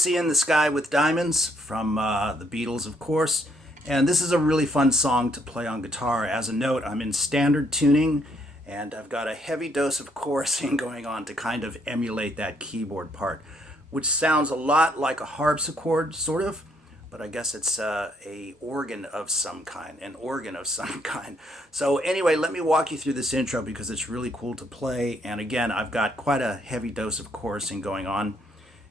Lucy in the Sky with Diamonds from the Beatles, of course. And this is a really fun song to play on guitar. As a note, I'm in standard tuning, and I've got a heavy dose of chorusing going on to kind of emulate that keyboard part, which sounds a lot like a harpsichord, sort of, but I guess it's a organ of some kind, an organ of some kind. So anyway, let me walk you through this intro because it's really cool to play. And again, I've got quite a heavy dose of chorusing going on.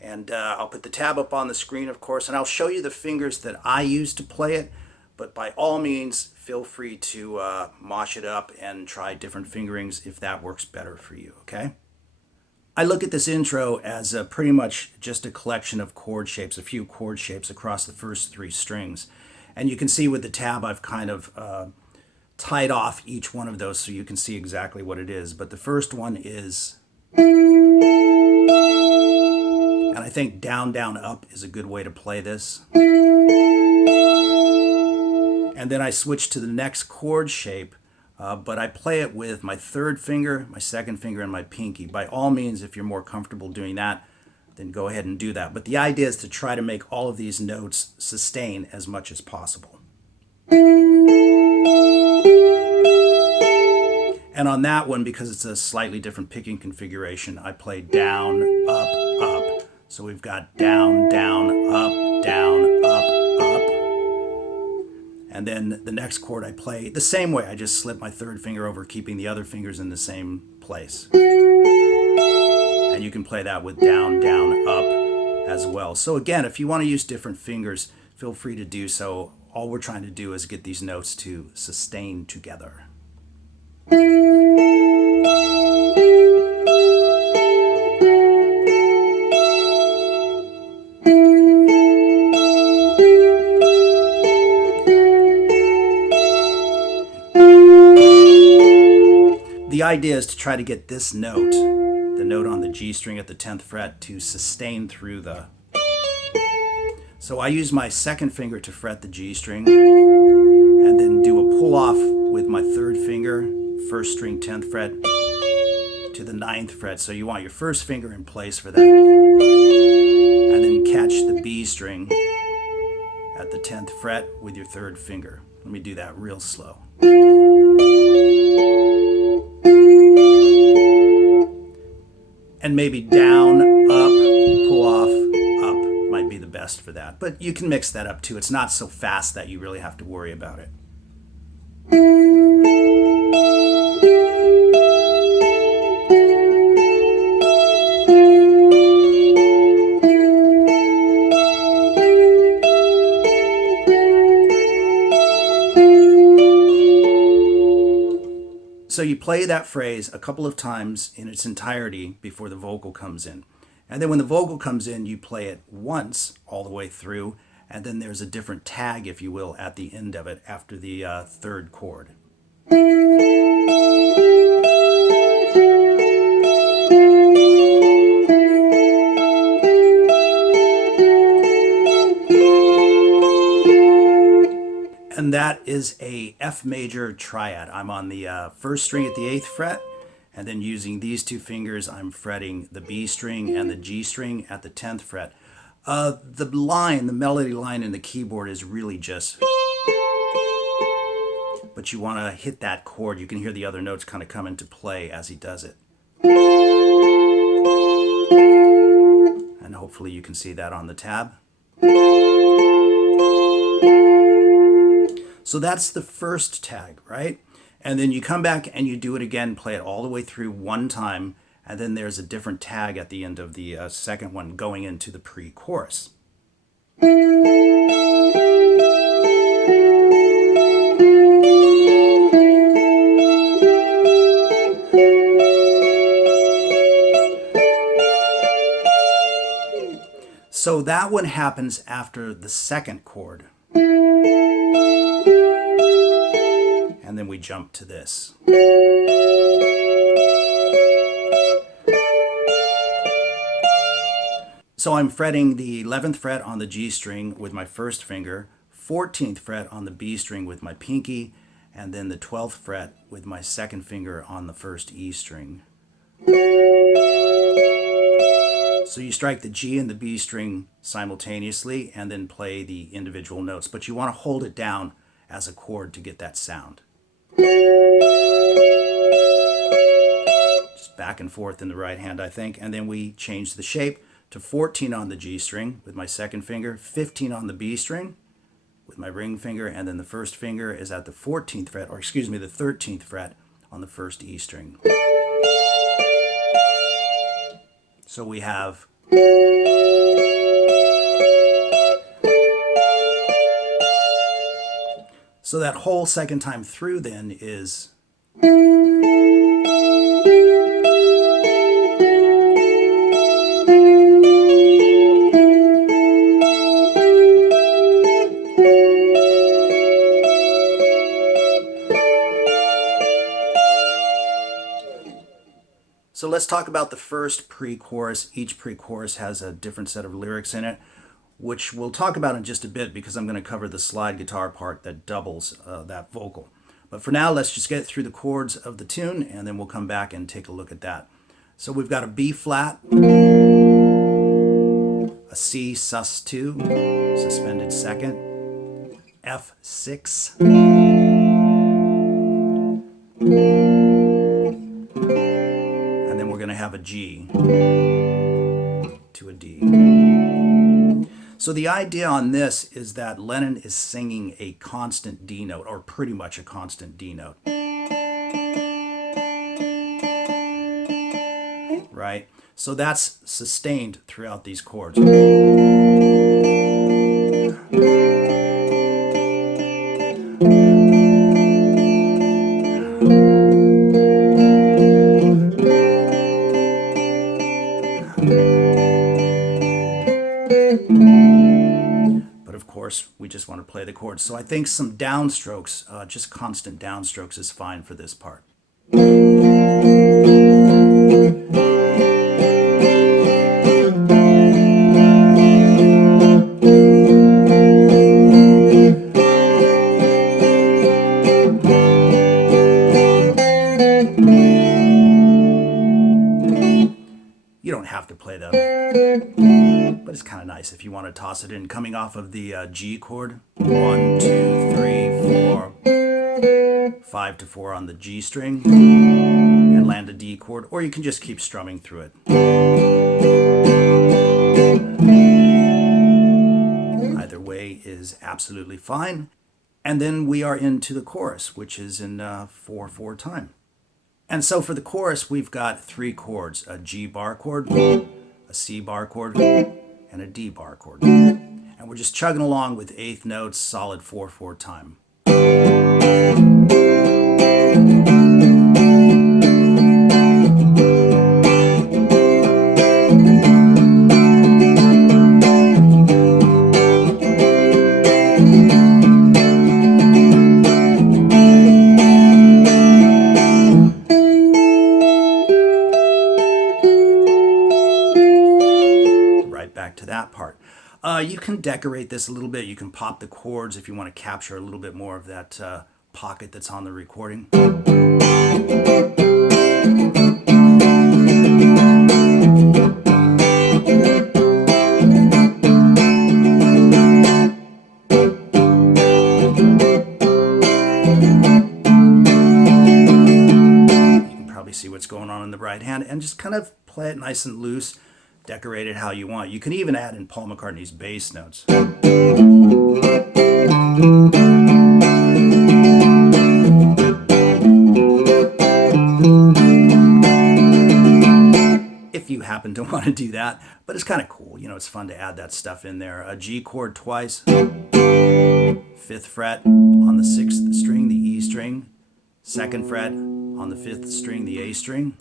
And I'll put the tab up on the screen, of course, and I'll show you the fingers that I use to play it. But by all means, feel free to mosh it up and try different fingerings if that works better for you, okay? I look at this intro as pretty much just a collection of chord shapes, a few chord shapes across the first three strings. And you can see with the tab I've kind of tied off each one of those so you can see exactly what it is. But the first one is... And I think down, down, up is a good way to play this. And then I switch to the next chord shape, but I play it with my third finger, my second finger, and my pinky. By all means, if you're more comfortable doing that, then go ahead and do that. But the idea is to try to make all of these notes sustain as much as possible. And on that one, because it's a slightly different picking configuration, I play down, up, up. So we've got down, down, up, up. And then the next chord I play the same way. I just slip my third finger over, keeping the other fingers in the same place. And you can play that with down, down, up as well. So again, if you want to use different fingers, feel free to do so. All we're trying to do is get these notes to sustain together. The idea is to try to get this note, the note on the G string at the 10th fret, to sustain through the... So I use my second finger to fret the G string, and then do a pull off with my third finger, first string 10th fret, to the 9th fret. So you want your first finger in place for that. And then catch the B string at the 10th fret with your third finger. Let me do that real slow. And maybe down, up, pull off, up might be the best for that. But you can mix that up too. It's not so fast that you really have to worry about it. So you play that phrase a couple of times in its entirety before the vocal comes in. And then when the vocal comes in, you play it once all the way through, and then there's a different tag, if you will, at the end of it after the third chord. And that is a F major triad. I'm on the first string at the 8th fret, and then using these two fingers, I'm fretting the B string and the G string at the 10th fret. The melody line in the keyboard is really just... But you want to hit that chord. You can hear the other notes kind of come into play as he does it. And hopefully you can see that on the tab. So that's the first tag, right? And then you come back and you do it again, play it all the way through one time, and then there's a different tag at the end of the second one going into the pre-chorus. So that one happens after the second chord. And then we jump to this. So I'm fretting the 11th fret on the G string with my first finger, 14th fret on the B string with my pinky, and then the 12th fret with my second finger on the first E string. So you strike the G and the B string simultaneously and then play the individual notes, but you want to hold it down as a chord to get that sound. Just back and forth in the right hand, I think, and then we change the shape to 14 on the G string with my second finger, 15 on the B string with my ring finger, and then the first finger is at the 14th fret, or excuse me, the 13th fret on the first E string. So we have so that whole second time through then is So let's talk about the first pre-chorus. Each pre-chorus has a different set of lyrics in it, which we'll talk about in just a bit because I'm going to cover the slide guitar part that doubles that vocal. But for now, let's just get through the chords of the tune, and then we'll come back and take a look at that. So we've got a B flat, a C sus2, suspended second, F6, and then we're going to have a G to a D. So the idea on this is that Lennon is singing a constant D note, or pretty much a constant D note. Right? So that's sustained throughout these chords. But of course, we just want to play the chords. So I think some downstrokes, just constant downstrokes is fine for this part. You don't have to play them, but it's kind of nice if you want to toss it in. Coming off of the G chord, 1, 2, 3, 4, 5 to 4 on the G string, and land a D chord, or you can just keep strumming through it. Either way is absolutely fine. And then we are into the chorus, which is in 4/4 time. And so for the chorus, we've got 3 chords, a G bar chord, a C bar chord, and a D bar chord. And we're just chugging along with 8th notes, solid 4/4 time. Back to that part. You can decorate this a little bit. You can pop the chords if you want to capture a little bit more of that pocket that's on the recording. You can probably see what's going on in the right hand and just kind of play it nice and loose. Decorate it how you want. You can even add in Paul McCartney's bass notes. If you happen to want to do that, but it's kind of cool. You know, it's fun to add that stuff in there. A G chord twice, 5th fret on the 6th string, the E string, 2nd fret on the 5th string, the A string.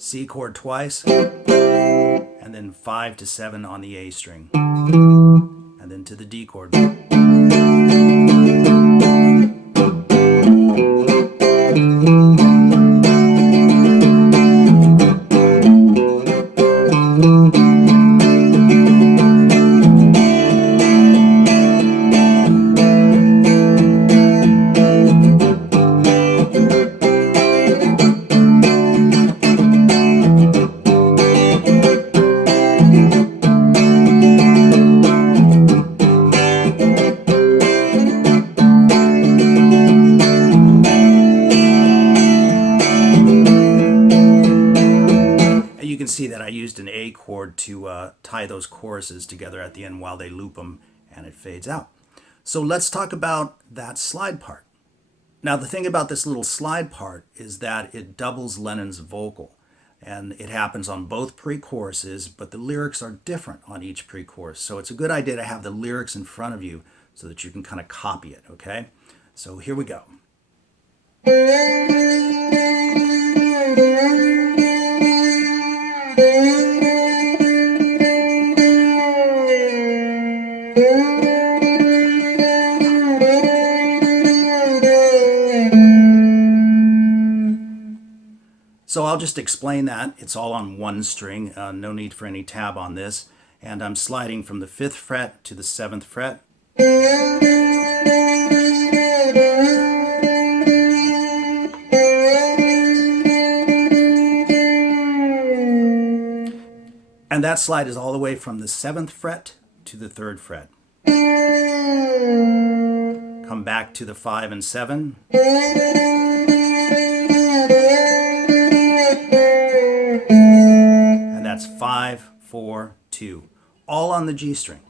C chord twice, and then 5 to 7 on the A string, and then to the D chord. see that I used an A chord to tie those choruses together at the end while they loop them, and it fades out. So let's talk about that slide part. Now the thing about this little slide part is that it doubles Lennon's vocal, and it happens on both pre-choruses, but the lyrics are different on each pre-chorus. So it's a good idea to have the lyrics in front of you so that you can kind of copy it, okay? So here we go. So I'll just explain that. It's all on one string, no need for any tab on this. And I'm sliding from the 5th fret to the 7th fret. And that slide is all the way from the 7th fret to the 3rd fret. Come back to the 5 and 7. And that's 5, 4, 2, all on the G string.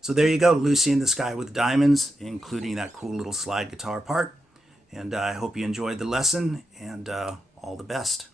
So there you go, Lucy in the Sky with Diamonds, including that cool little slide guitar part. And I hope you enjoyed the lesson, and all the best.